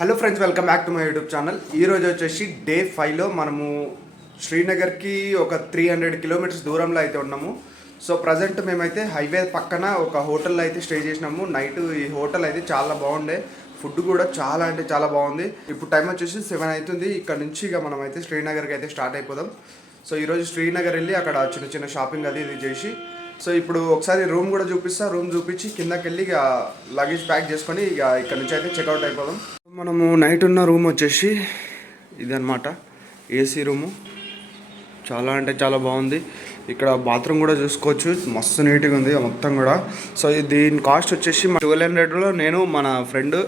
Hello friends, welcome back to my YouTube channel. ఈరోజు వచ్చేసి day 5లో మనము శ్రీనగర్కి ఒక 300 కిలోమీటర్స్ దూరంలో అయితే ఉన్నాము. సో ప్రజెంట్ మేమైతే హైవే పక్కన ఒక హోటల్లో అయితే స్టే చేసినాము. నైట్ ఈ హోటల్ అయితే చాలా బాగుండే, ఫుడ్ కూడా చాలా అంటే చాలా బాగుంది. ఇప్పుడు టైం వచ్చేసి 7 అవుతుంది. ఇక్కడ నుంచి ఇక మనం అయితే శ్రీనగర్కి అయితే స్టార్ట్ అయిపోదాం. సో ఈరోజు శ్రీనగర్ వెళ్ళి అక్కడ చిన్న చిన్న షాపింగ్ అది ఇది చేసి, సో ఇప్పుడు ఒకసారి రూమ్ కూడా చూపిస్తా. రూమ్ చూపించి కిందకి వెళ్ళి ఇక లగేజ్ ప్యాక్ చేసుకొని ఇక ఇక్కడ నుంచి అయితే చెక్అవుట్ అయిపోదాం. మనము నైట్ ఉన్న రూమ్ వచ్చేసి ఇదన్నమాట, ఏసీ రూము. చాలా అంటే చాలా బాగుంది. ఇక్కడ బాత్రూమ్ కూడా చూసుకోవచ్చు, మస్తు నీట్గా ఉంది మొత్తం కూడా. సో దీని కాస్ట్ వచ్చేసి 1200లో నేను మన ఫ్రెండ్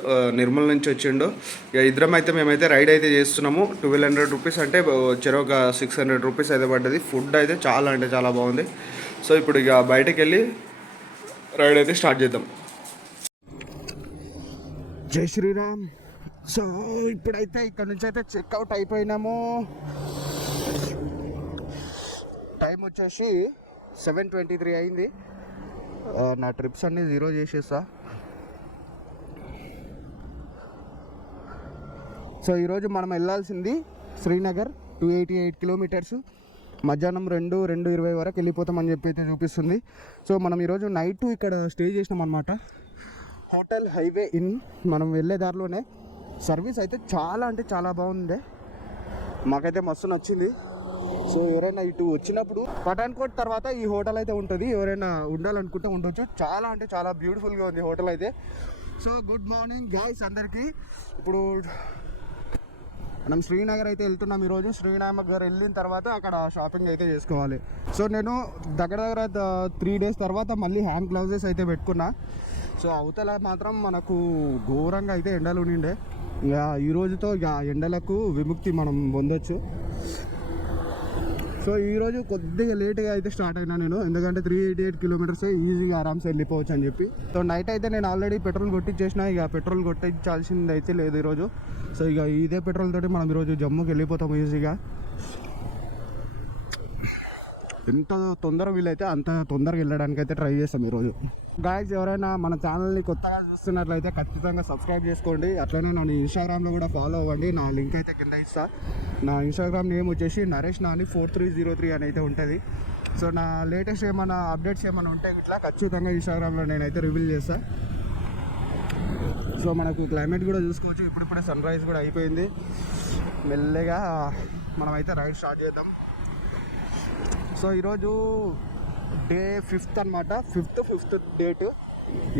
నిర్మల్ నుంచి వచ్చిండు. ఇక ఇద్దరం అయితే మేమైతే రైడ్ అయితే చేస్తున్నాము. 1200 రూపీస్ అంటే చెరొక 600 రూపీస్ అయితే పడ్డది. ఫుడ్ అయితే చాలా అంటే చాలా బాగుంది. సో ఇప్పుడు ఇక బయటకు వెళ్ళి రైడ్ అయితే స్టార్ట్ చేద్దాం. జై శ్రీరామ్. సో ఇప్పుడైతే ఇక్కడ నుంచి అయితే చెక్అవుట్ అయిపోయినాము. టైం వచ్చేసి 7:23 అయింది. నా ట్రిప్స్ అన్నీ 0 చేసేస్తా. సో ఈరోజు మనం వెళ్ళాల్సింది శ్రీనగర్ 288 కిలోమీటర్స్. మధ్యాహ్నం 2:20 వరకు వెళ్ళిపోతామని చెప్పి అయితే చూపిస్తుంది. సో మనం ఈరోజు నైట్ ఇక్కడ స్టే చేసినాం అనమాట, హోటల్ హైవే ఇన్. మనం వెళ్ళే దారిలోనే సర్వీస్ అయితే చాలా అంటే చాలా బాగుంది, మాకైతే మస్తు నచ్చింది. సో ఎవరైనా ఇటు వచ్చినప్పుడు పఠాన్కోట్ తర్వాత ఈ హోటల్ అయితే ఉంటుంది, ఎవరైనా ఉండాలనుకుంటే ఉండొచ్చు. చాలా అంటే చాలా బ్యూటిఫుల్గా ఉంది హోటల్ అయితే. సో గుడ్ మార్నింగ్ గైస్ అందరికీ. ఇప్పుడు మనం శ్రీనగర్ అయితే వెళ్తున్నాం ఈరోజు. శ్రీనగర్ వెళ్ళిన తర్వాత అక్కడ షాపింగ్ అయితే చేసుకోవాలి. సో నేను దగ్గర 3 డేస్ తర్వాత మళ్ళీ హ్యాండ్ గ్లౌజెస్ అయితే పెట్టుకున్నా. సో అవతల మాత్రం మనకు ఘోరంగా అయితే ఎండలు ఉండే. ఇక ఈరోజుతో ఇక ఎండలకు విముక్తి మనం పొందొచ్చు. సో ఈరోజు కొద్దిగా లేట్గా అయితే స్టార్ట్ అయినా నేను, ఎందుకంటే 388 కిలోమీటర్స్ ఈజీగా ఆరామ్స్ వెళ్ళిపోవచ్చు అని చెప్పి. సో నైట్ అయితే నేను ఆల్రెడీ పెట్రోల్ కొట్టించేసిన, ఇక పెట్రోల్ కొట్టించాల్సింది అయితే లేదు ఈరోజు. సో ఇక ఇదే పెట్రోల్ తోటి మనం ఈరోజు జమ్మూకి వెళ్ళిపోతాము ఈజీగా. ఎంత తొందరగా వీలైతే అంత తొందరగా వెళ్ళడానికి అయితే ట్రై చేస్తాం ఈరోజు. గాయస్ ఎవరైనా మన ఛానల్ని కొత్తగా చూస్తున్నట్లయితే ఖచ్చితంగా సబ్స్క్రైబ్ చేసుకోండి. అట్లనే నన్ను ఇన్స్టాగ్రామ్లో కూడా ఫాలో అవ్వండి. నా లింక్ అయితే కింద ఇస్తా. నా ఇన్స్టాగ్రామ్ నేమ్ వచ్చేసి నరేష్ నాని 4303 అని అయితే ఉంటుంది. సో నా లేటెస్ట్ ఏమైనా అప్డేట్స్ ఏమైనా ఉంటే ఇట్లా ఖచ్చితంగా ఇన్స్టాగ్రామ్లో నేనైతే రివీల్ చేస్తాను. సో మనకు క్లైమేట్ కూడా చూసుకోవచ్చు. ఇప్పుడిప్పుడే సన్ రైజ్ కూడా అయిపోయింది. మెల్లగా మనమైతే రైడ్ స్టార్ట్ చేద్దాం. సో ఈరోజు డే 5th అనమాట, 5th డేట్.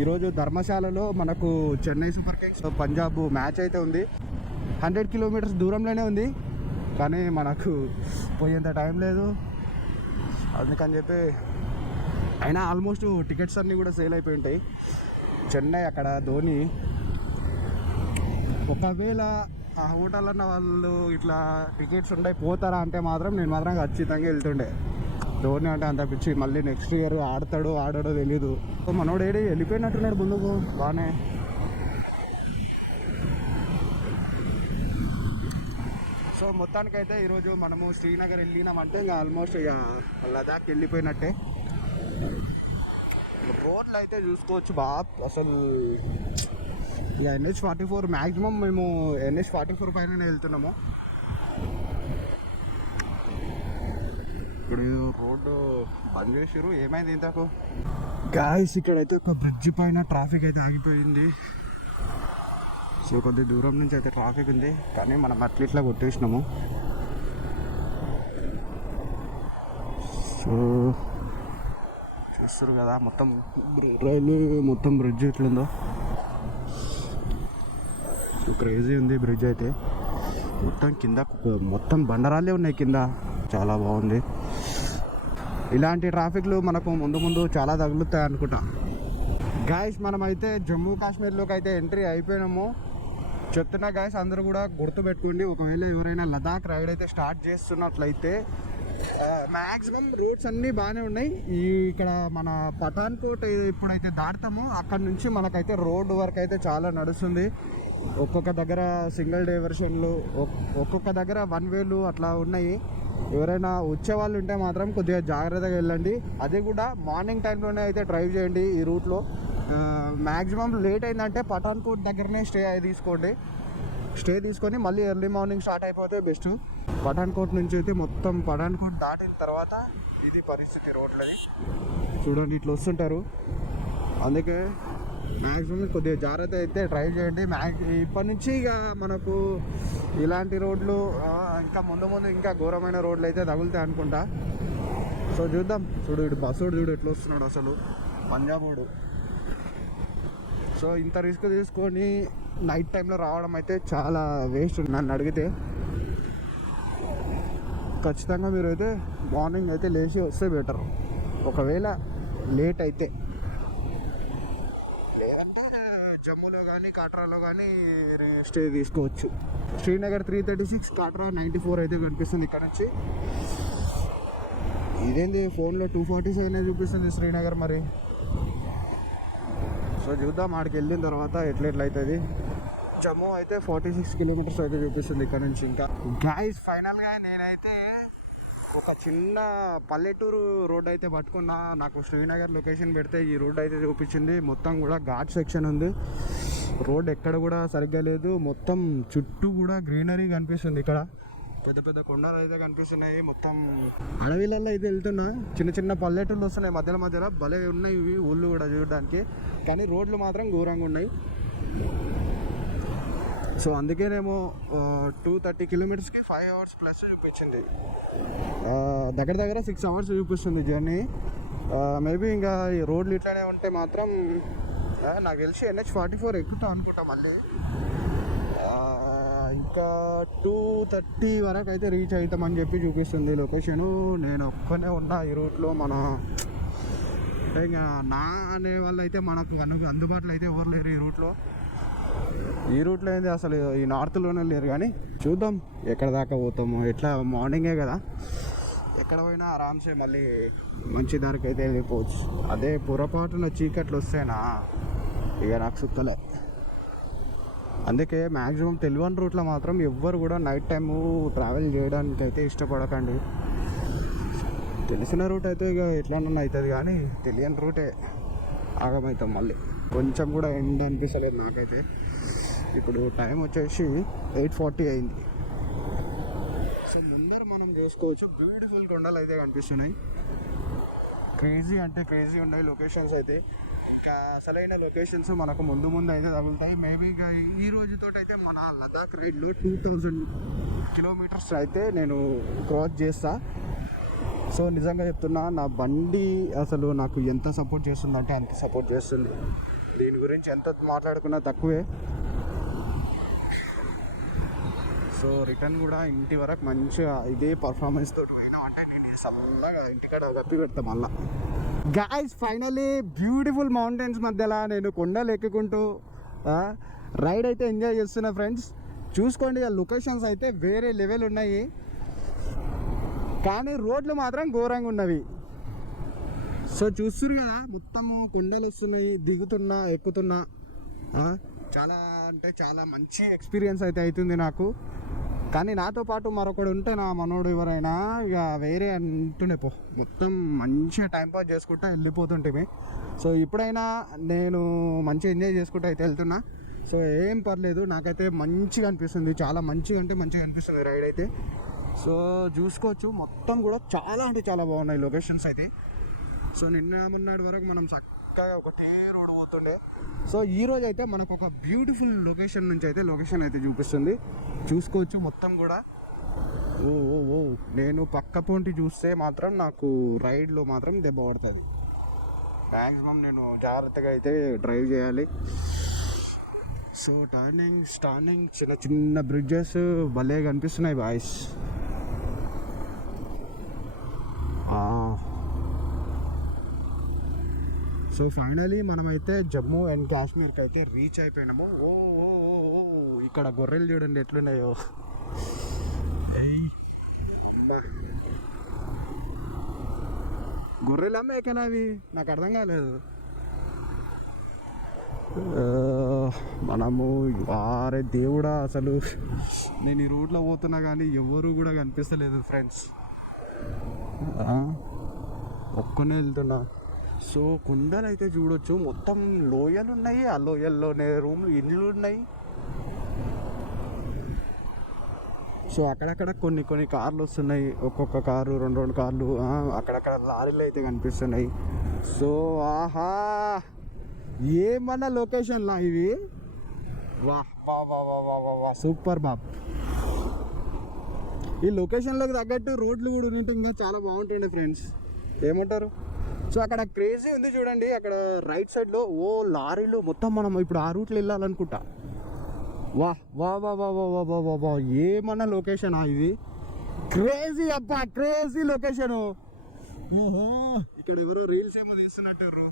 ఈరోజు ధర్మశాలలో మనకు Chennai super Kings Punjab match అయితే ఉంది. 100 కిలోమీటర్స్ దూరంలోనే ఉంది, కానీ మనకు పోయేంత టైం లేదు. అందుకని చెప్పి అయినా ఆల్మోస్ట్ టికెట్స్ అన్నీ కూడా సేల్ అయిపోయి ఉంటాయి. చెన్నై అక్కడ ధోని. ఒకవేళ ఆ హోటల్ అన్న వాళ్ళు ఇట్లా టికెట్స్ ఉంటాయి పోతారా అంటే మాత్రం నేను మాత్రం ఖచ్చితంగా వెళ్తుండే. ధోని అంటే అంత పిచ్చి. మళ్ళీ నెక్స్ట్ ఇయర్ ఆడతాడో ఆడాడో తెలీదు. మనోడు ఏడి వెళ్ళిపోయినట్టున్నాడు ముందుకు బాగానే. సో మొత్తానికైతే ఈరోజు మనము శ్రీనగర్ వెళ్ళినామంటే ఇంకా ఆల్మోస్ట్ ఇక లదాఖ్ వెళ్ళిపోయినట్టే. రోడ్లు అయితే చూసుకోవచ్చు బాగా అసలు. ఇక NH-44 మ్యాక్సిమం మేము NH-44 పైన వెళ్తున్నాము. ఇప్పుడు రోడ్డు బంద్ చేసారు, ఏమైంది ఇంతకు గాయస్. ఇక్కడైతే ఒక బ్రిడ్జ్ పైన ట్రాఫిక్ అయితే ఆగిపోయింది. సో కొద్ది దూరం నుంచి అయితే ట్రాఫిక్ ఉంది, కానీ మనం అట్లా కొట్టేసినాము. సో చూస్తారు కదా మొత్తం రైలు మొత్తం బ్రిడ్జ్ ఎట్లుందో. సో క్రేజీ ఉంది బ్రిడ్జ్ అయితే. మొత్తం కింద మొత్తం బండరాళ్ళే ఉన్నాయి కింద, చాలా బాగుంది. ఇలాంటి ట్రాఫిక్లు మనకు ముందు ముందు చాలా తగులుతాయి అనుకుంటా. గాయస్ మనమైతే జమ్మూ కాశ్మీర్లోకి అయితే ఎంట్రీ అయిపోయినాము. చెప్తున్నా గాయస్ అందరూ కూడా గుర్తుపెట్టుకోండి, ఒకవేళ ఎవరైనా లదాఖ్ రైడ్ అయితే స్టార్ట్ చేస్తున్నట్లయితే మ్యాక్సిమం రోడ్స్ అన్నీ బాగానే ఉన్నాయి. ఇక్కడ మన పఠాన్కోట్ ఇప్పుడైతే దాటుతామో అక్కడ నుంచి మనకైతే రోడ్ వర్క్ అయితే చాలా నడుస్తుంది. ఒక్కొక్క దగ్గర సింగిల్ డైవర్షన్లు, ఒక్కొక్క దగ్గర 1 వేలు అట్లా ఉన్నాయి. ఎవరైనా వచ్చే వాళ్ళు ఉంటే మాత్రం కొద్దిగా జాగ్రత్తగా వెళ్ళండి. అది కూడా మార్నింగ్ టైంలోనే అయితే డ్రైవ్ చేయండి ఈ రూట్లో. మ్యాక్సిమం లేట్ అయిందంటే పఠాన్కోట్ దగ్గరనే స్టే తీసుకోండి. స్టే తీసుకొని మళ్ళీ ఎర్లీ మార్నింగ్ స్టార్ట్ అయిపోతే బెస్ట్. పఠాన్కోట్ నుంచి అయితే మొత్తం పఠాన్కోట్ దాటిన తర్వాత ఇది పరిస్థితి రోడ్లది. చూడండి ఇట్లా వస్తుంటారు, అందుకే మ్యాక్సిమం కొద్దిగా జాగ్రత్త అయితే ట్రై చేయండి. ఇప్పటి నుంచి ఇక మనకు ఇలాంటి రోడ్లు ఇంకా ముందు ముందు ఇంకా ఘోరమైన రోడ్లు అయితే తగులుతాయి అనుకుంటా. సో చూద్దాం. చూడు ఇటు బస్సోడు చూడు ఎట్లా వస్తున్నాడు అసలు, పంజాబోడు. సో ఇంత రిస్క్ తీసుకొని నైట్ టైంలో రావడం అయితే చాలా వేస్ట్ నన్ను అడిగితే. ఖచ్చితంగా మీరు అయితే మార్నింగ్ అయితే లేచి వస్తే బెటర్, ఒకవేళ లేట్ అయితే. లేదంటే జమ్మూలో కానీ కాట్రాలో కానీ స్టే తీసుకోవచ్చు. శ్రీనగర్ 336, కాట్రా 94 అయితే కనిపిస్తుంది ఇక్కడ నుంచి. ఇదేంది ఫోన్లో 247 చూపిస్తుంది శ్రీనగర్ మరి. సో చూద్దాం ఆడికి వెళ్ళిన తర్వాత ఎట్లా అవుతుంది. జమ్మూ అయితే 46 కిలోమీటర్స్ అయితే చూపిస్తుంది ఇక్కడ నుంచి. ఇంకా గైస్ ఫైనల్గా నేనైతే ఒక చిన్న పల్లెటూరు రోడ్ అయితే పట్టుకున్నా. నాకు శ్రీనగర్ లొకేషన్ పెడితే ఈ రోడ్ అయితే చూపించింది. మొత్తం కూడా ఘాట్ సెక్షన్ ఉంది, రోడ్ ఎక్కడ కూడా సరిగ్గా లేదు. మొత్తం చుట్టూ కూడా గ్రీనరీ కనిపిస్తుంది. ఇక్కడ పెద్ద పెద్ద కొండలు అయితే కనిపిస్తున్నాయి. మొత్తం అడవిలలో అయితే వెళ్తున్నా. చిన్న చిన్న పల్లెటూళ్ళు వస్తున్నాయి మధ్యలో భలే ఉన్నాయి ఇవి ఊళ్ళు కూడా చూడడానికి. కానీ రోడ్లు మాత్రం ఘోరంగా ఉన్నాయి. సో అందుకేనేమో 230 కిలోమీటర్స్కి 5 hours ప్లస్ చూపించింది. దగ్గర 6 hours చూపిస్తుంది జర్నీ. మేబీ ఇంకా ఈ రోడ్లు ఇట్లానే ఉంటే మాత్రం నాకు తెలిసి NH44 ఎక్కుతాం అనుకుంటా మళ్ళీ. ఇంకా 230 వరకు అయితే రీచ్ అవుతామని చెప్పి చూపిస్తుంది లొకేషను. నేను ఒక్కనే ఉన్నా ఈ రూట్లో. మన ఇంకా నా అనే వాళ్ళు అయితే మనకు అందుబాటులో అయితే ఎవరు లేరు ఈ రూట్లో ఏంది అసలు ఈ నార్త్లోనే లేరు. కానీ చూద్దాం ఎక్కడ దాకా పోతాము. ఎట్లా మార్నింగే కదా, ఎక్కడ పోయినా ఆరామ్సే మళ్ళీ మంచి దానికి అయితే వెళ్ళిపోవచ్చు. అదే పొరపాటున చీకట్లు వస్తేనా ఇక నాకు సుత్తలే. అందుకే మ్యాక్సిమం తెలియని రూట్లో మాత్రం ఎవ్వరు కూడా నైట్ టైము ట్రావెల్ చేయడానికి అయితే ఇష్టపడకండి. తెలిసిన రూట్ అయితే ఇక ఎట్లన్నా అవుతుంది, కానీ తెలియని రూటే ఆగమవుతాం మళ్ళీ. కొంచెం కూడా ఎండ్ అనిపిస్తలేదు నాకైతే. ఇప్పుడు టైం వచ్చేసి 8:40 అయింది. సో ముందర మనం చూసుకోవచ్చు బ్యూటిఫుల్ కొండలు అయితే కనిపిస్తున్నాయి. క్రేజీ అంటే క్రేజీ ఉన్నాయి లొకేషన్స్ అయితే. అసలైన లొకేషన్స్ మనకు ముందు అయితే తగులుతాయి. మేబీ ఇంకా ఈ రోజుతో అయితే మన లదాఖ్ రైడ్లో 2000 కిలోమీటర్స్ అయితే నేను క్రాస్ చేస్తా. సో నిజంగా చెప్తున్నా, నా బండి అసలు నాకు ఎంత సపోర్ట్ చేస్తుందంటే అంత సపోర్ట్ చేస్తుంది. దీని గురించి ఎంత మాట్లాడుకున్నా తక్కువే. సో రిటర్న్ కూడా ఇంటి వరకు మంచిగా ఇదే పర్ఫార్మెన్స్ తోటి పోయినాం అంటే నేను సన్నగా ఇంటికాడ గప్పి పెడతా మళ్ళా. గాయ్స్ ఫైనలీ బ్యూటిఫుల్ మౌంటైన్స్ మధ్యలో నేను కొండలు ఎక్కుకుంటూ రైడ్ అయితే ఎంజాయ్ చేస్తున్నా ఫ్రెండ్స్. చూసుకోండి, ఆ లొకేషన్స్ అయితే వేరే లెవెల్ ఉన్నాయి, కానీ రోడ్లు మాత్రం ఘోరంగా ఉన్నవి. సో చూస్తున్నారు కదా, మొత్తము కొండలు వస్తున్నాయి, దిగుతున్నా ఎక్కుతున్నా. చాలా అంటే చాలా మంచి ఎక్స్పీరియన్స్ అయితే అవుతుంది నాకు. కానీ నాతో పాటు మరొకడు ఉంటే నా మనోడు ఎవరైనా ఇక వేరే అంటుండే మొత్తం మంచిగా టైంపాస్ చేసుకుంటా వెళ్ళిపోతుంటే. సో ఇప్పుడైనా నేను మంచిగా ఎంజాయ్ చేసుకుంటూ అయితే వెళ్తున్నా. సో ఏం పర్లేదు, నాకైతే మంచిగా అనిపిస్తుంది, చాలా మంచిగా అంటే మంచిగా అనిపిస్తుంది రైడ్ అయితే. సో చూసుకోవచ్చు మొత్తం కూడా చాలా అంటే చాలా బాగున్నాయి లొకేషన్స్ అయితే. సో మొన్నటి వరకు మనం చక్కగా ఒకటే రోడ్ పోతుండే. సో ఈరోజు అయితే మనకు ఒక బ్యూటిఫుల్ లొకేషన్ నుంచి అయితే లొకేషన్ అయితే చూపిస్తుంది. చూసుకోవచ్చు మొత్తం కూడా. ఓ నేను పక్క పొంటి చూస్తే మాత్రం నాకు రైడ్లో మాత్రం దెబ్బ పడుతుంది. మ్యాక్సిమం నేను జాగ్రత్తగా అయితే డ్రైవ్ చేయాలి. సో స్టాండింగ్ చిన్న చిన్న బ్రిడ్జెస్ భలే కనిపిస్తున్నాయి బాయ్స్. సో ఫైనలీ మనమైతే జమ్మూ అండ్ కాశ్మీర్కి అయితే రీచ్ అయిపోయినాము. ఓ ఇక్కడ గొర్రెలు చూడండి ఎట్లున్నాయో. గొర్రెలు మేకనా అవి నాకు అర్థం కాలేదు. మనము వారే దేవుడా, అసలు నేను ఈ రూట్లో పోతున్నా కానీ ఎవరు కూడా కనిపిస్తలేదు ఫ్రెండ్స్. ఒక్కనే వెళ్తున్నా. సో కొండలు అయితే చూడొచ్చు, మొత్తం లోయలు ఉన్నాయి, ఆ లోయల్లోనే ఇల్లు ఉన్నాయి. సో అక్కడక్కడ కొన్ని కొన్ని కార్లు వస్తున్నాయి, ఒక్కొక్క కారు రెండు రెండు కార్లు, అక్కడక్కడ లారీలు అయితే కనిపిస్తున్నాయి. సో ఆహా ఏమన్నా లొకేషన్లా ఇవి, వా వా వా వా వా వా వా సూపర్ బాబ్. ఈ లొకేషన్లోకి తగ్గట్టు రోడ్లు కూడా ఉంటే ఇంకా చాలా బాగుంటుండే ఫ్రెండ్స్, ఏమంటారు? సో అక్కడ క్రేజీ ఉంది చూడండి, అక్కడ రైట్ సైడ్లో ఓ లారీలు మొత్తం. మనం ఇప్పుడు ఆ రూట్లో వెళ్ళాలనుకుంటా. వా వా వా వా వా వా వా వా వా ఏమన్నా లొకేషన్ ఇది, క్రేజీ అబ్బా, క్రేజీ లొకేషన్. ఓహో ఇక్కడ ఎవరో రీల్స్ ఏమో తీస్తున్నట్టారు.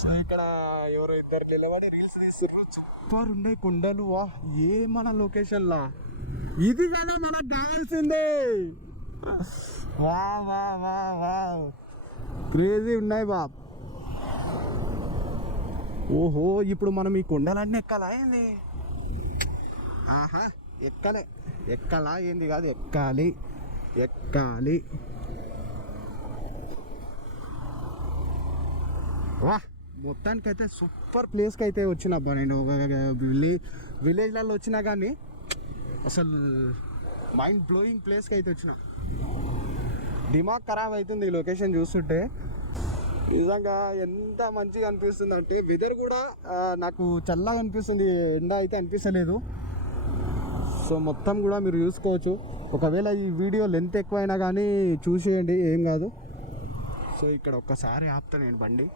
సో ఇక్కడ ఎవరో ఇద్దరు నిలబడి రీల్స్ తీస్తున్నారు. సూపర్ ఉన్నాయి కొండలు, వా ఏమన్నా లొకేషన్లా, ఇది కదా మనకు కావాల్సిందే. వా వా వా వా క్రేజీ ఉన్నాయి బాబ్. ఓహో ఇప్పుడు మనం ఈ కొండలన్నీ ఎక్కాలా ఏంది? ఆహా ఎక్కాలా ఏంది కాదు, ఎక్కాలి. వా మొత్తానికైతే సూపర్ ప్లేస్కి అయితే వచ్చినబ్బా. నేను విలేజ్లలో వచ్చినా కానీ అసలు మైండ్ బ్లోయింగ్ ప్లేస్కి అయితే వచ్చిన. దిమాగ్ ఖరాబ్ అవుతుంది ఈ లొకేషన్ చూస్తుంటే. నిజంగా ఎంత మంచిగా అనిపిస్తుంది అంటే, వెదర్ కూడా నాకు చల్లగా అనిపిస్తుంది, ఎండ అయితే అనిపిస్తలేదు. సో మొత్తం కూడా మీరు చూసుకోవచ్చు. ఒకవేళ ఈ వీడియో లెంత్ ఎక్కువైనా కానీ చూసేయండి, ఏం కాదు. సో ఇక్కడ ఒక్కసారి ఆపుతా నేను బండి.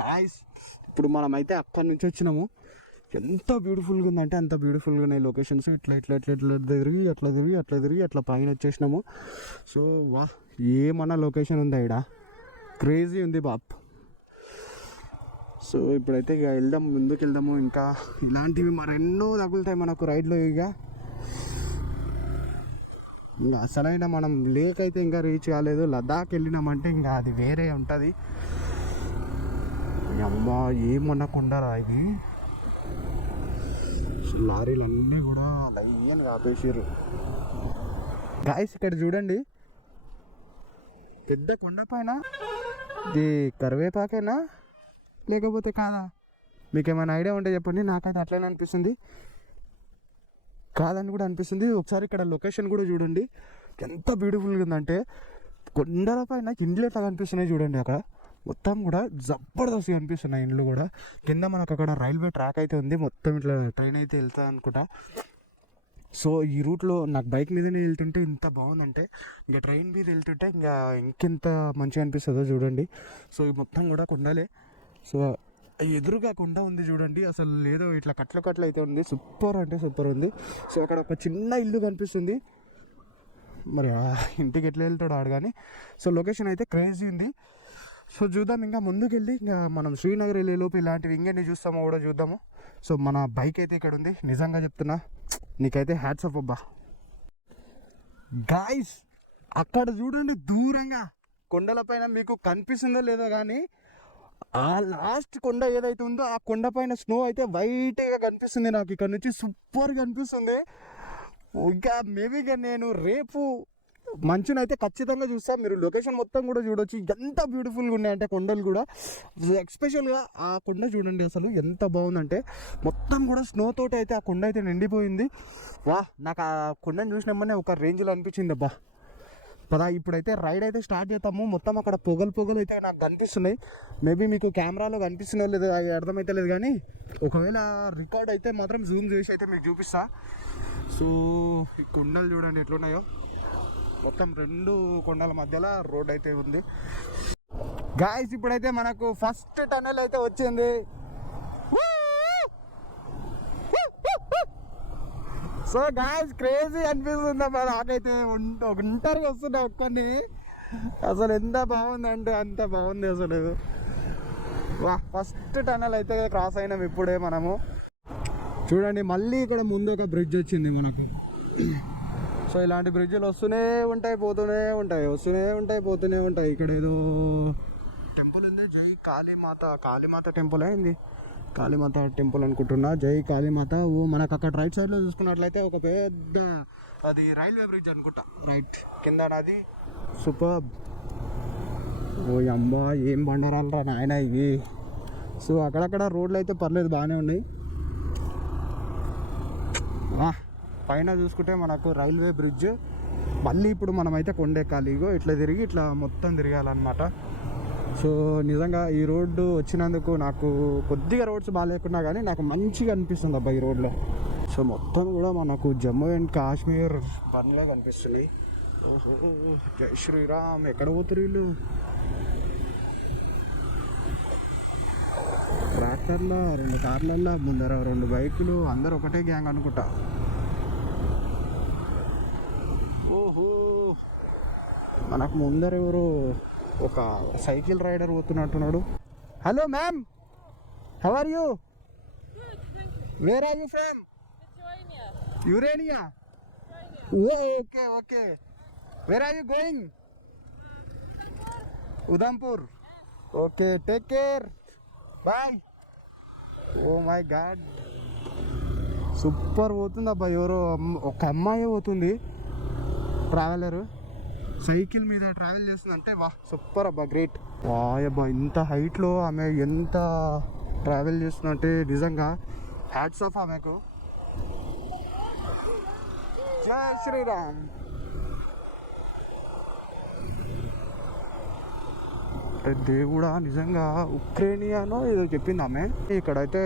గాయ్స్ ఇప్పుడు మనమైతే అక్కడి నుంచి వచ్చినాము. ఎంత బ్యూటిఫుల్గా ఉందంటే అంత బ్యూటిఫుల్గా ఉన్నాయి లొకేషన్స్. ఇట్లా తిరిగి అట్లా పైన వచ్చేసినాము. సో వా ఏమన్నా లొకేషన్ ఉందా ఇక్కడ, క్రేజీ ఉంది బాప్. సో ఇప్పుడైతే ఇక వెళ్దాం, ముందుకు వెళ్దాము. ఇంకా ఇలాంటివి మరెన్నో తగులుతాయి మనకు రైడ్లో. ఇంకా అసలైన మనం లేక్ అయితే ఇంకా రీచ్ కాలేదు. లదాఖ్ వెళ్ళినామంటే ఇంకా అది వేరే ఉంటుంది. అమ్మా ఏమన్నా కొండరా ఇది, లారీలు అన్నీ కూడా లైన్ ఆపేసారు. గాయస్ ఇక్కడ చూడండి, పెద్ద కొండ పైన ఇది కరివేపాకేనా లేకపోతే కాదా? మీకు ఏమైనా ఐడియా ఉంటే చెప్పండి. నాకైతే అట్లనే అనిపిస్తుంది, కాదని కూడా అనిపిస్తుంది. ఒకసారి ఇక్కడ లొకేషన్ కూడా చూడండి ఎంత బ్యూటిఫుల్గా ఉందంటే. కొండల పైన ఇండ్లు ఎట్లా కనిపిస్తున్నాయి చూడండి, అక్కడ మొత్తం కూడా జబర్దస్త్ కనిపిస్తున్నాయి ఇండ్లు కూడా. కింద మనకు అక్కడ రైల్వే ట్రాక్ అయితే ఉంది, మొత్తం ఇట్లా ట్రైన్ అయితే వెళ్తా అనుకుంటా. సో ఈ రూట్లో నాకు బైక్ మీదనే వెళ్తుంటే ఇంత బాగుందంటే, ఇంకా ట్రైన్ మీద వెళ్తుంటే ఇంకా ఇంకెంత మంచిగా అనిపిస్తుందో చూడండి. సో ఈ మొత్తం కూడా కొండలే. సో ఎదురుగా కొండ ఉంది చూడండి, అసలు ఏదో ఇట్లా కట్ల అయితే ఉంది. సూపర్ అంటే సూపర్ ఉంది. సో అక్కడ ఒక చిన్న ఇల్లు కనిపిస్తుంది, మరి ఇంటికి ఎట్లా వెళ్తాడు ఆడు కానీ. సో లొకేషన్ అయితే క్రేజీ ఉంది. సో చూద్దాం ఇంకా ముందుకు వెళ్ళి, ఇంకా మనం శ్రీనగర్ వెళ్ళే లోపు ఇలాంటివి ఇంకెన్ని చూస్తామో కూడా చూద్దాము. సో మన బైక్ అయితే ఇక్కడ ఉంది. నిజంగా చెప్తున్నా, నీకైతే హ్యాట్స్ ఆఫ్ అబ్బా. గాయ్స్ అక్కడ చూడండి దూరంగా కొండలపైన, మీకు కనిపిస్తుందో లేదో కానీ ఆ లాస్ట్ కొండ ఏదైతే ఉందో ఆ కొండ పైన స్నో అయితే వైట్గా కనిపిస్తుంది నాకు ఇక్కడ నుంచి. సూపర్గా అనిపిస్తుంది. ఇంకా మేబీ నేను రేపు మంచునైతే ఖచ్చితంగా చూస్తా. మీరు లొకేషన్ మొత్తం కూడా చూడొచ్చు, ఎంత బ్యూటిఫుల్గా ఉన్నాయంటే కొండలు కూడా. ఎస్పెషల్గా ఆ కొండ చూడండి, అసలు ఎంత బాగుందంటే మొత్తం కూడా స్నో తోటి అయితే ఆ కొండ అయితే నిండిపోయింది. వా నాకు ఆ కొండను చూసినామనే ఒక రేంజ్లో అనిపించింది అబ్బా. పదా ఇప్పుడైతే రైడ్ అయితే స్టార్ట్ చేస్తాము. మొత్తం అక్కడ పొగలు అయితే నాకు కనిపిస్తున్నాయి. మేబీ మీకు కెమెరాలో కనిపిస్తున్నాయో లేదో అది అర్థమైతే లేదు కానీ, ఒకవేళ రికార్డ్ అయితే మాత్రం జూమ్ చేసి అయితే మీకు చూపిస్తా. సో ఈ కొండలు చూడండి ఎట్లున్నాయో, మొత్తం రెండు కొండల మధ్యలో రోడ్ అయితే ఉంది. గాయ్స్ ఇప్పుడైతే మనకు ఫస్ట్ టన్నెల్ అయితే వచ్చింది. సో గాయ్స్ క్రేజీ అనిపిస్తుంది అబ్బా నాకైతే. ఒంటరిగా వస్తున్నా ఒక్కడిని, అసలు ఎంత బాగుందంటే అంత బాగుంది అసలు. వా ఫస్ట్ టన్నెల్ అయితే క్రాస్ అయినాం ఇప్పుడే మనము. చూడండి మళ్ళీ ఇక్కడ ముందు ఒక బ్రిడ్జ్ వచ్చింది మనకు. సో ఇలాంటి బ్రిడ్జ్లు వస్తూనే ఉంటాయి పోతూనే ఉంటాయి. ఇక్కడ ఏదో టెంపుల్ ఉంది, జై కాళీమాత టెంపుల్ అయింది, కాళీమాత టెంపుల్ అనుకుంటున్నా. జై కాళీమాత. ఓ మనకు అక్కడ రైట్ సైడ్లో చూసుకున్నట్లయితే ఒక పెద్ద అది రైల్వే బ్రిడ్జ్ అనుకుంటా, రైట్ కింద అది. సూపర్. ఓ అమ్మా ఏం బండరాలరా నాయన ఇవి, సో అక్కడక్కడ రోడ్లు అయితే పర్లేదు, బాగానే ఉన్నాయి. పైన చూసుకుంటే మనకు రైల్వే బ్రిడ్జ్. మళ్ళీ ఇప్పుడు మనమైతే కొండెక్కాలి. ఇగో ఇట్లా తిరిగి ఇట్లా మొత్తం తిరగాలన్నమాట. సో నిజంగా ఈ రోడ్డు వచ్చినందుకు నాకు కొద్దిగా రోడ్స్ బాగాలేకున్నా కానీ నాకు మంచిగా అనిపిస్తుంది అబ్బా ఈ రోడ్లో. సో మొత్తం కూడా మనకు జమ్మూ అండ్ కాశ్మీర్ బండ్లో కనిపిస్తుంది. ఓహో జై శ్రీరామ్. ఎక్కడ పోతారు వీళ్ళు? ట్రాక్టర్లో 2 కార్లల్లో ముందర 2 బైకులు, అందరు ఒకటే గ్యాంగ్ అనుకుంటా. ఓహో మనకు ముందర ఎవరు ఒక సైకిల్ రైడర్ పోతున్నట్టున్నాడు. Hello ma'am, how are you? Where are you from? యురేనియా. Okay okay. Where are you going? Udhampur. Okay, take care, bye. Oh my God, super పోతుంది అబ్బా. ఎవరో ఒక అమ్మాయి పోతుంది, ట్రావెలర్ సైకిల్ మీద ట్రావెల్ చేస్తుందంటే వా సూపర్ అబ్బా, గ్రేట్. అబ్బా ఇంత హైట్లో ఆమె ఎంత ట్రావెల్ చేస్తుందంటే నిజంగా హ్యాట్స్ ఆఫ్ ఆమెకు. జై శ్రీరామ్. దేవుడా, నిజంగా ఉక్రెయినియానో ఏదో చెప్పింది ఆమె. ఇక్కడైతే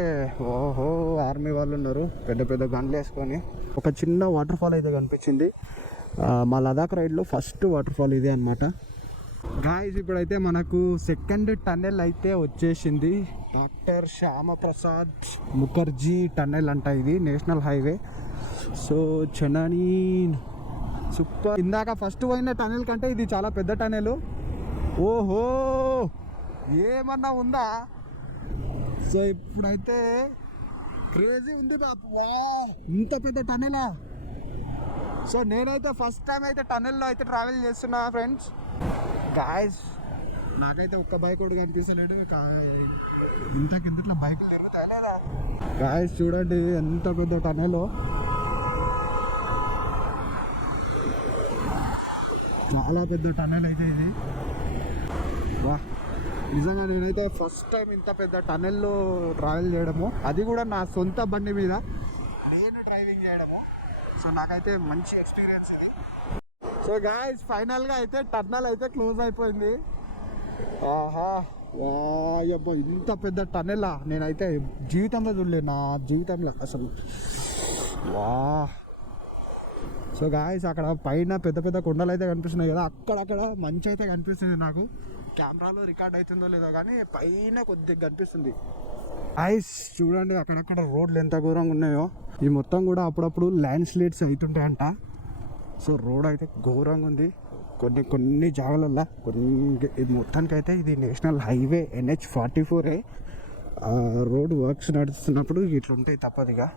ఓహో ఆర్మీ వాళ్ళు ఉన్నారు, పెద్ద పెద్ద గన్లు వేసుకొని. ఒక చిన్న వాటర్ ఫాల్ అయితే కనిపించింది. మా లదాఖ్ రైడ్లో ఫస్ట్ వాటర్ ఫాల్ ఇదే అనమాట. గాయ్స్ ఇప్పుడైతే మనకు సెకండ్ టన్నెల్ అయితే వచ్చేసింది. డాక్టర్ శ్యామప్రసాద్ ముఖర్జీ టన్నెల్ అంట, ఇది national highway. So Chennai super. ఇందాక ఫస్ట్ పోయిన టన్నెల్ కంటే ఇది చాలా పెద్ద టన్నెల్. ఓహో ఏమన్నా ఉందా? సో ఇప్పుడైతే క్రేజీ ఉంది బాబు, ఇంత పెద్ద టన్నెలా. సో నేనైతే ఫస్ట్ టైం అయితే టన్నెల్లో అయితే ట్రావెల్ చేస్తున్నా ఫ్రెండ్స్. గాయ్స్ నాకైతే ఒక్క బైక్ కూడా కనిపిస్తలేడు. ఇంత కిందట్లో బైకులు తిరుగుతాయి లేదా? గాయ్స్ చూడండి ఎంత పెద్ద టన్నెల్, చాలా పెద్ద టన్నెల్ అయితే ఇది. వా నిజంగా నేనైతే ఫస్ట్ టైం ఇంత పెద్ద టన్నెల్లో ట్రావెల్ చేయడము, అది కూడా నా సొంత బండి మీద నేను డ్రైవింగ్ చేయడము. సో నాకైతే మంచి ఎక్స్పీరియన్స్ ఇది. సో గాయ్స్ ఫైనల్గా అయితే టన్నెల్ అయితే క్లోజ్ అయిపోయింది. ఆహా వాయబ్బా ఇంత పెద్ద టన్నెలా నేనైతే జీవితంలో చూడలేదు, నా జీవితంలో అసలు. వా సో గాయ్స్ అక్కడ పైన పెద్ద పెద్ద కొండలు అయితే కనిపిస్తున్నాయి కదా, అక్కడక్కడ మంచి అయితే కనిపిస్తుంది. నాకు కెమెరాలో రికార్డ్ అవుతుందో లేదో కానీ పైన కొద్దిగా కనిపిస్తుంది. ఐస్ చూడండి అక్కడక్కడ రోడ్లు ఎంత ఘోరంగా ఉన్నాయో. ఈ మొత్తం కూడా అప్పుడప్పుడు ల్యాండ్ స్లైడ్స్ అవుతుంటాయంట. సో రోడ్ అయితే ఘోరంగా ఉంది కొన్ని జాగాలల్లో. మొత్తానికి అయితే ఇది national highway NH44. Road works నడుస్తున్నప్పుడు ఇట్లుంటాయి తప్పదిగా.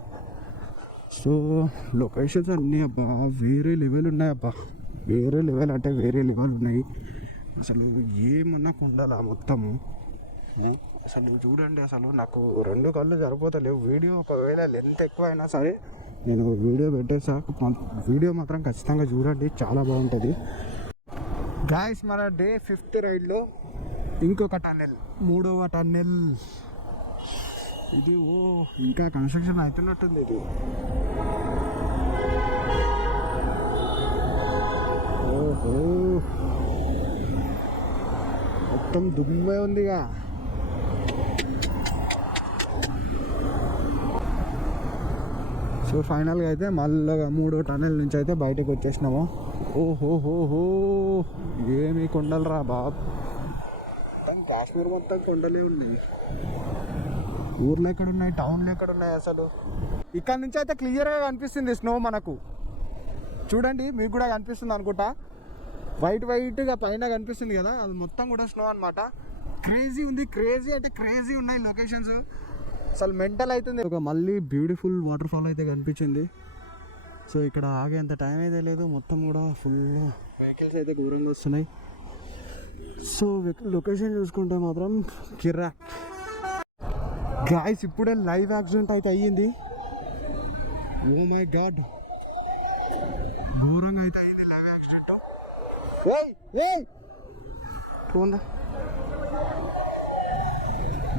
సో లొకేషన్స్ అన్నీ అబ్బా వేరే లెవెల్ ఉన్నాయి అబ్బా, వేరే లెవెల్ అంటే వేరే లెవెల్ ఉన్నాయి. అసలు ఏమన్నా కొండలా మొత్తము. అసలు చూడండి, అసలు నాకు 2 కళ్ళు సరిపోతలేవు. వీడియో ఒకవేళ లెంత్ ఎక్కువ అయినా సరే నేను వీడియో పెట్టేసా, వీడియో మాత్రం ఖచ్చితంగా చూడండి, చాలా బాగుంటుంది. గాయ్స్ మన డే 5th రైడ్లో ఇంకొక టన్నెల్, 3వ టన్నెల్ ఇది. ఓ ఇంకా కన్స్ట్రక్షన్ అవుతున్నట్టుంది ఇది. ఓహో మొత్తం దుమ్మే ఉందిగా. సో ఫైనల్గా అయితే మళ్ళీ 3వ టన్నెల్ నుంచి అయితే బయటకు వచ్చేసినాము. ఓహోహోహో ఏమి కొండలు రా బాబ్, మొత్తం కాశ్మీర్ మొత్తం కొండలే ఉన్నాయి. ఊర్లు ఎక్కడ ఉన్నాయి, టౌన్లు ఎక్కడ ఉన్నాయి అసలు. ఇక్కడ నుంచి అయితే క్లియర్గా కనిపిస్తుంది స్నో మనకు. చూడండి మీకు కూడా కనిపిస్తుంది అనుకుంటా, వైట్గా పైన కనిపిస్తుంది కదా, అది మొత్తం కూడా స్నో అనమాట. క్రేజీ ఉంది, క్రేజీ అంటే క్రేజీ ఉన్నాయి లొకేషన్స్, అసలు మెంటల్ అవుతుంది. ఒక మళ్ళీ బ్యూటిఫుల్ వాటర్ ఫాల్ అయితే కనిపించింది. సో ఇక్కడ ఆగేంత టైం అయితే లేదు, మొత్తం కూడా ఫుల్ వెహికల్స్ అయితే దూరంగా వస్తున్నాయి. సో లొకేషన్ చూసుకుంటే మాత్రం కిరాక్. గాయ్స్ ఇప్పుడే లైవ్ యాక్సిడెంట్ అయితే అయ్యింది. ఓ మై గాడ్, ఘోరంగా అయితే అయ్యింది లైవ్ యాక్సిడెంట్. పోందా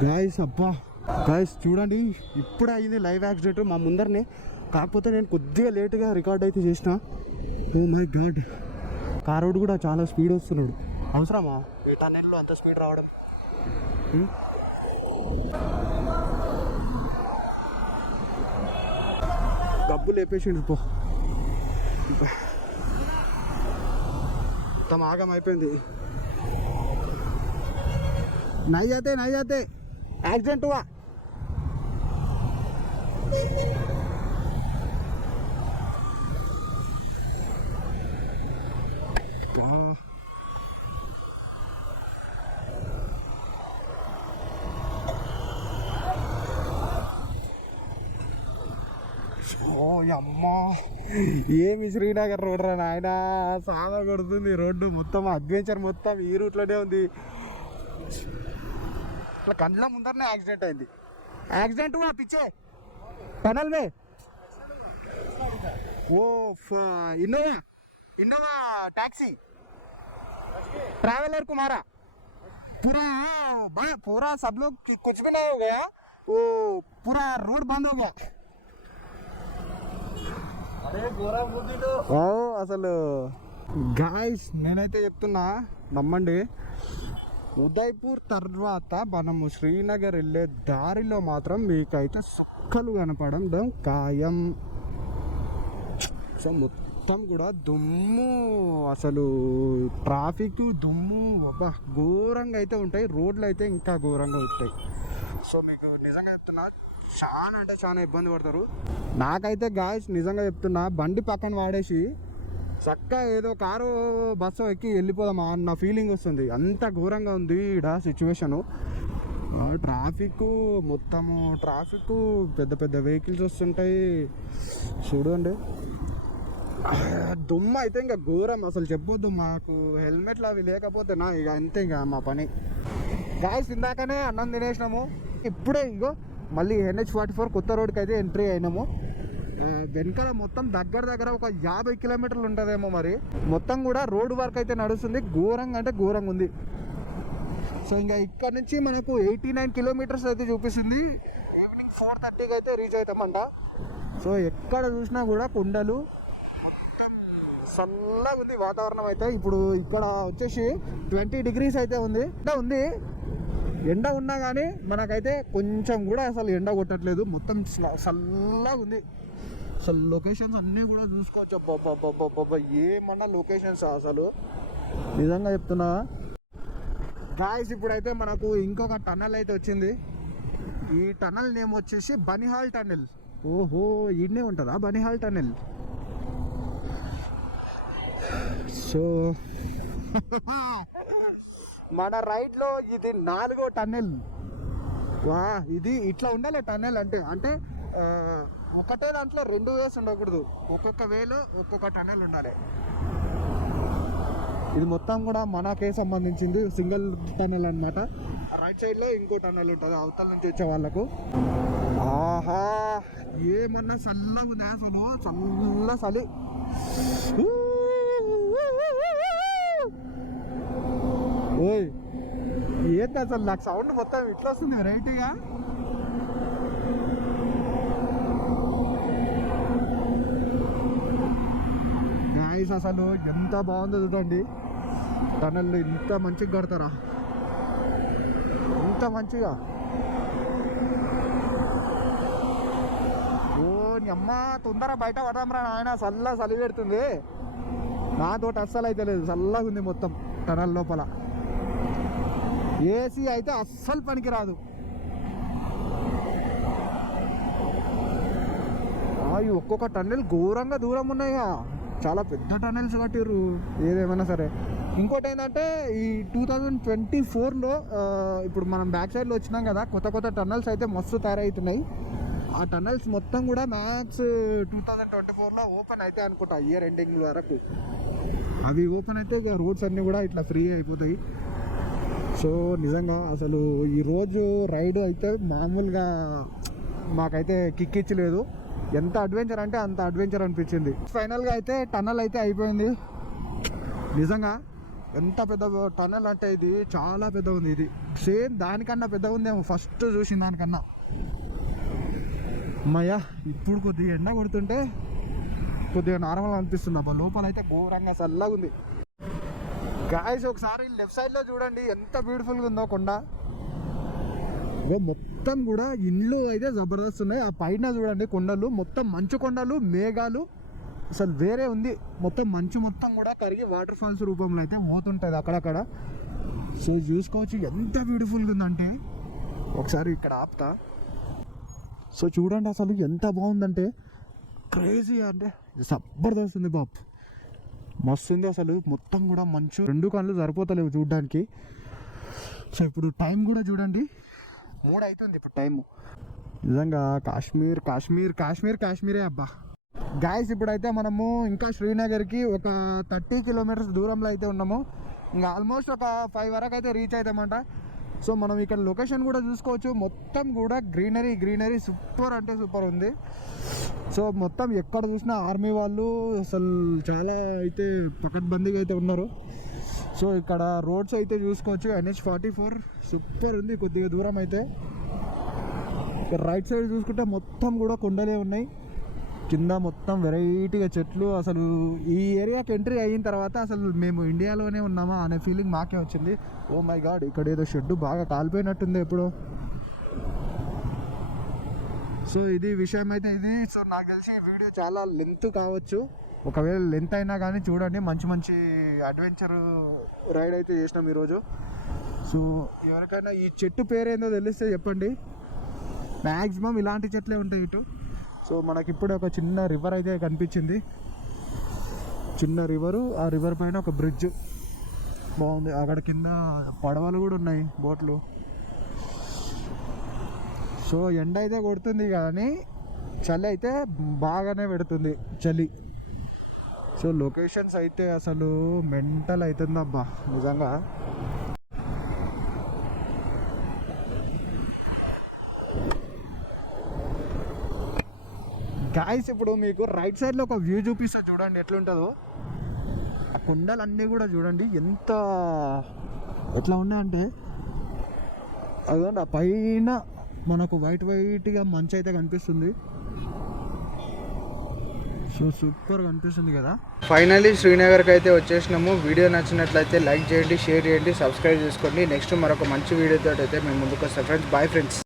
గాయస్ అబ్బా గాయస్ చూడండి, ఇప్పుడు అయింది లైవ్ యాక్సిడెంట్ మా ముందరనే. కాకపోతే నేను కొద్దిగా లేటుగా రికార్డ్ అయితే చేసిన. ఓ మై గాడ్, కారోడు కూడా చాలా స్పీడ్ వస్తున్నాడు. అవసరమా ఈ టన్నెల్లో అంత స్పీడ్ రావడం? డబ్బు లేపేసిండు పో, మొత్తం ఆగం అయిపోయింది. नहीं जाते एक्सीडेंट हुआ. అమ్మా ఏమి శ్రీనగర్ రోడ్ రా నాయన, సాగా కొడుతుంది రోడ్డు. మొత్తం అడ్వెంచర్ మొత్తం ఈ రూట్లోనే ఉంది. ఇట్లా కండ్ల ముందరనే యాక్సిడెంట్ అయింది. యాక్సిడెంట్ हुआ पीछे टनल में. वो इनोवा टैक्सी ट्रैवलर को मारा. पूरा सब लोग कुछ भी नहीं हो गया, वो पूरा रोड बंद हो गया. అసలు గాయస్ నేనైతే చెప్తున్నా నమ్మండి, ఉదయ్పూర్ తర్వాత మనము శ్రీనగర్ వెళ్ళే దారిలో మాత్రం మీకైతే సుక్కలు కనపడడం ఖాయం. సో మొత్తం కూడా దుమ్ము, అసలు ట్రాఫిక్ దుమ్ము అబ్బా ఘోరంగా అయితే ఉంటాయి. రోడ్లు అయితే ఇంకా ఘోరంగా ఉంటాయి. సో మీకు నిజంగా చెప్తున్నా చాలా అంటే చాలా ఇబ్బంది పడతారు. నాకైతే గాయస్ నిజంగా చెప్తున్నా, బండి పక్కన వాడేసి చక్కగా ఏదో కారు బస్సు ఎక్కి వెళ్ళిపోదామా అన్న ఫీలింగ్ వస్తుంది. అంత ఘోరంగా ఉంది ఈడ సిచ్యువేషను. ట్రాఫిక్ మొత్తము ట్రాఫిక్, పెద్ద పెద్ద వెహికల్స్ వస్తుంటాయి చూడండి. దుమ్మ అయితే ఇంకా ఘోరం అసలు చెప్పొద్దు. మాకు హెల్మెట్లు అవి లేకపోతే నా ఇక అంతే ఇంకా మా పని. గాయస్ ఇందాకనే అన్నం తినేసినాము, ఇప్పుడే ఇంకో మళ్ళీ NH44 కొత్త రోడ్కి అయితే ఎంట్రీ అయినాము. వెనకాల మొత్తం దగ్గర ఒక 50 కిలోమీటర్లు ఉంటుందేమో. మరి మొత్తం కూడా రోడ్ వర్క్ అయితే నడుస్తుంది. ఘోరంగా అంటే ఘోరంగా ఉంది. సో ఇంకా ఇక్కడ నుంచి మనకు 89 కిలోమీటర్స్ అయితే చూపిస్తుంది. ఈవినింగ్ 4:30కి అయితే రీచ్ అవుతామంట. సో ఎక్కడ చూసినా కూడా కొండలు, చల్లగా ఉంది వాతావరణం అయితే. ఇప్పుడు ఇక్కడ వచ్చేసి 20 డిగ్రీస్ అయితే ఉంది. ఎండ ఉన్నా కానీ మనకైతే కొంచెం కూడా అసలు ఎండ కొట్టట్లేదు. మొత్తం చల్లగా ఉంది. అసలు లొకేషన్స్ అన్నీ కూడా చూసుకోవచ్చు. అబ్బా ఏమన్నా లొకేషన్స్ అసలు నిజంగా చెప్తున్నా. గాయస్ ఇప్పుడైతే మనకు ఇంకొక టన్నల్ అయితే వచ్చింది. ఈ టన్నల్ నేమ్ వచ్చేసి బనిహాల్ టన్నెల్. ఓహో ఈడనే ఉంటుందా బనిహాల్ టన్నెల్. సో మన రైట్లో ఇది 4వ టన్నెల్. వా ఇది ఇట్లా ఉండాలి టన్నెల్ అంటే ఒకటే దాంట్లో 2 వేస్ ఉండకూడదు. ఒక్కొక్క వేలో ఒక్కొక్క టన్నెల్ ఉండాలి. ఇది మొత్తం కూడా మనకే సంబంధించింది, సింగిల్ టన్నెల్ అనమాట. రైట్ సైడ్లో ఇంకో టన్నెల్ ఉంటుంది అవతల నుంచి వచ్చే వాళ్ళకు. ఆహా ఏమన్నా చల్లగా ఉంది అసలు, చలి. ఓయ్ ఏంటి అసలు, నాకు సౌండ్ మొత్తం ఇట్లా వస్తుంది వెరైటీగా. గాయస్ అసలు ఎంత బాగుందో చూడండి. టనల్ ఇంత మంచిగా కడతారా, ఇంత మంచిగా. ఓ అమ్మ తొందర బయట పడదాంరా నాయన, చలి పెడుతుంది. నాతోటి అస్సలు అయితే లేదు, చల్లగా ఉంది మొత్తం టనల్ లోపల. ఏసీ అయితే అస్సలు పనికి రాదు. అవి ఒక్కొక్క టన్నెల్ ఘోరంగా దూరం ఉన్నాయిగా, చాలా పెద్ద టన్నెల్స్ కట్టిర్రు ఏదేమైనా సరే. ఇంకోటి ఏంటంటే ఈ 2024లో ఇప్పుడు మనం బ్యాక్ సైడ్లో వచ్చినాం కదా, కొత్త టన్నెల్స్ అయితే మస్తు తయారవుతున్నాయి. ఆ టన్నెల్స్ మొత్తం కూడా మ్యాక్స్ 2024లో ఓపెన్ అయితే అనుకుంటా, ఇయర్ ఎండింగ్ వరకు. అవి ఓపెన్ అయితే ఇక రోడ్స్ అన్నీ కూడా ఇట్లా ఫ్రీ అయిపోతాయి. సో నిజంగా అసలు ఈరోజు రైడ్ అయితే మామూలుగా మాకైతే కిక్కిచ్చలేదు. ఎంత అడ్వెంచర్ అంటే అంత అడ్వెంచర్ అనిపించింది. ఫైనల్గా అయితే టన్నల్ అయితే అయిపోయింది. నిజంగా ఎంత పెద్ద టనల్ అంటే ఇది చాలా పెద్ద ఉంది. ఇది సేమ్ దానికన్నా పెద్ద ఉందేమో ఫస్ట్ చూసిన దానికన్నా. అమ్మయ్యా ఇప్పుడు కొద్దిగా ఎండ కొడుతుంటే కొద్దిగా నార్మల్ అనిపిస్తుంది అబ్బా. లోపల అయితే ఘోరంగా చల్లగా ఉంది. గాయస్ ఒకసారి లెఫ్ట్ సైడ్లో చూడండి ఎంత బ్యూటిఫుల్గా ఉందో కొండ. మొత్తం కూడా ఇండ్లు అయితే జబర్దస్త్ ఉన్నాయి. ఆ పైన చూడండి కొండలు మొత్తం మంచు కొండలు, మేఘాలు అసలు వేరే ఉంది. మొత్తం మంచు మొత్తం కూడా కరిగి వాటర్ ఫాల్స్ రూపంలో అయితే పోతుంటుంది అక్కడక్కడ. సో చూసుకోవచ్చు ఎంత బ్యూటిఫుల్గా ఉందంటే. ఒకసారి ఇక్కడ ఆపుతా. సో చూడండి అసలు ఎంత బాగుందంటే క్రేజీ, అంటే జబర్దస్త్ ఉంది బాబు, మస్తు ఉంది అసలు. మొత్తం కూడా మంచు, 2 కళ్ళు సరిపోతలేవు చూడడానికి. సో ఇప్పుడు టైం కూడా చూడండి 3 అవుతుంది ఇప్పుడు టైము. నిజంగా కాశ్మీర్ కాశ్మీర్ కాశ్మీర్ కాశ్మీరే అబ్బా. గాయస్ ఇప్పుడైతే మనము ఇంకా శ్రీనగర్కి ఒక 30 కిలోమీటర్స్ దూరంలో అయితే ఉన్నాము. ఇంకా ఆల్మోస్ట్ ఒక 5 వరకు అయితే రీచ్ అవుతామంట. సో మనం ఇక్కడ లొకేషన్ కూడా చూసుకోవచ్చు. మొత్తం కూడా గ్రీనరీ గ్రీనరీ సూపర్ అంటే సూపర్ ఉంది. సో మొత్తం ఎక్కడ చూసినా ఆర్మీ వాళ్ళు అసలు చాలా అయితే పకడ్బందీగా అయితే ఉన్నారు. సో ఇక్కడ రోడ్స్ అయితే చూసుకోవచ్చు. NH44 సూపర్ ఉంది. కొద్దిగా దూరం అయితే రైట్ సైడ్ చూసుకుంటే మొత్తం కూడా కొండలే ఉన్నాయి. కింద మొత్తం వెరైటీగా చెట్లు. అసలు ఈ ఏరియాకి ఎంట్రీ అయిన తర్వాత అసలు మేము ఇండియాలోనే ఉన్నామా అనే ఫీలింగ్ మాకే వచ్చింది. ఓ మై గాడ్, ఇక్కడ ఏదో షెడ్ బాగా కాలిపోయినట్టుంది ఎప్పుడో. సో ఇది విషయం అయితే ఇది. సో నాకు తెలిసి ఈ వీడియో చాలా లెంత్ కావచ్చు. ఒకవేళ లెంత్ అయినా కానీ చూడండి, మంచి మంచి అడ్వెంచర్ రైడ్ అయితే చేసినాం ఈరోజు. సో ఎవరికైనా ఈ చెట్టు పేరేందో తెలిస్తే చెప్పండి. మ్యాక్సిమం ఇలాంటి చెట్లే ఉంటాయి ఇటు. సో మనకి ఇప్పుడు ఒక చిన్న రివర్ అయితే కనిపించింది. చిన్న రివరు, ఆ రివర్ పైన ఒక బ్రిడ్జ్ బాగుంది. అక్కడ కింద పడవలు కూడా ఉన్నాయి, బోట్లు. సో ఎండ అయితే కొడుతుంది కానీ చలి అయితే బాగానే పెడుతుంది చలి. సో లొకేషన్స్ అయితే అసలు మెంటల్ అవుతుంది అబ్బా నిజంగా. గాయస్ ఇప్పుడు మీకు రైట్ సైడ్లో ఒక వ్యూ చూపిస్తా చూడండి ఎట్లుంటుందో. ఆ కొండలన్నీ కూడా చూడండి ఎంత ఎట్లా ఉన్నాయంటే, అదండి ఆ పైన మనకు వైట్గా మంచు అయితే కనిపిస్తుంది. సో సూపర్ కనిపిస్తుంది కదా. ఫైనలీ శ్రీనగర్కి అయితే వచ్చేసినాము. వీడియో నచ్చినట్లయితే లైక్ చేయండి, షేర్ చేయండి, సబ్స్క్రైబ్ చేసుకోండి. నెక్స్ట్ మరొక మంచి వీడియోతో అయితే మేము ముందుకు వస్తాం ఫ్రెండ్స్. Bye friends.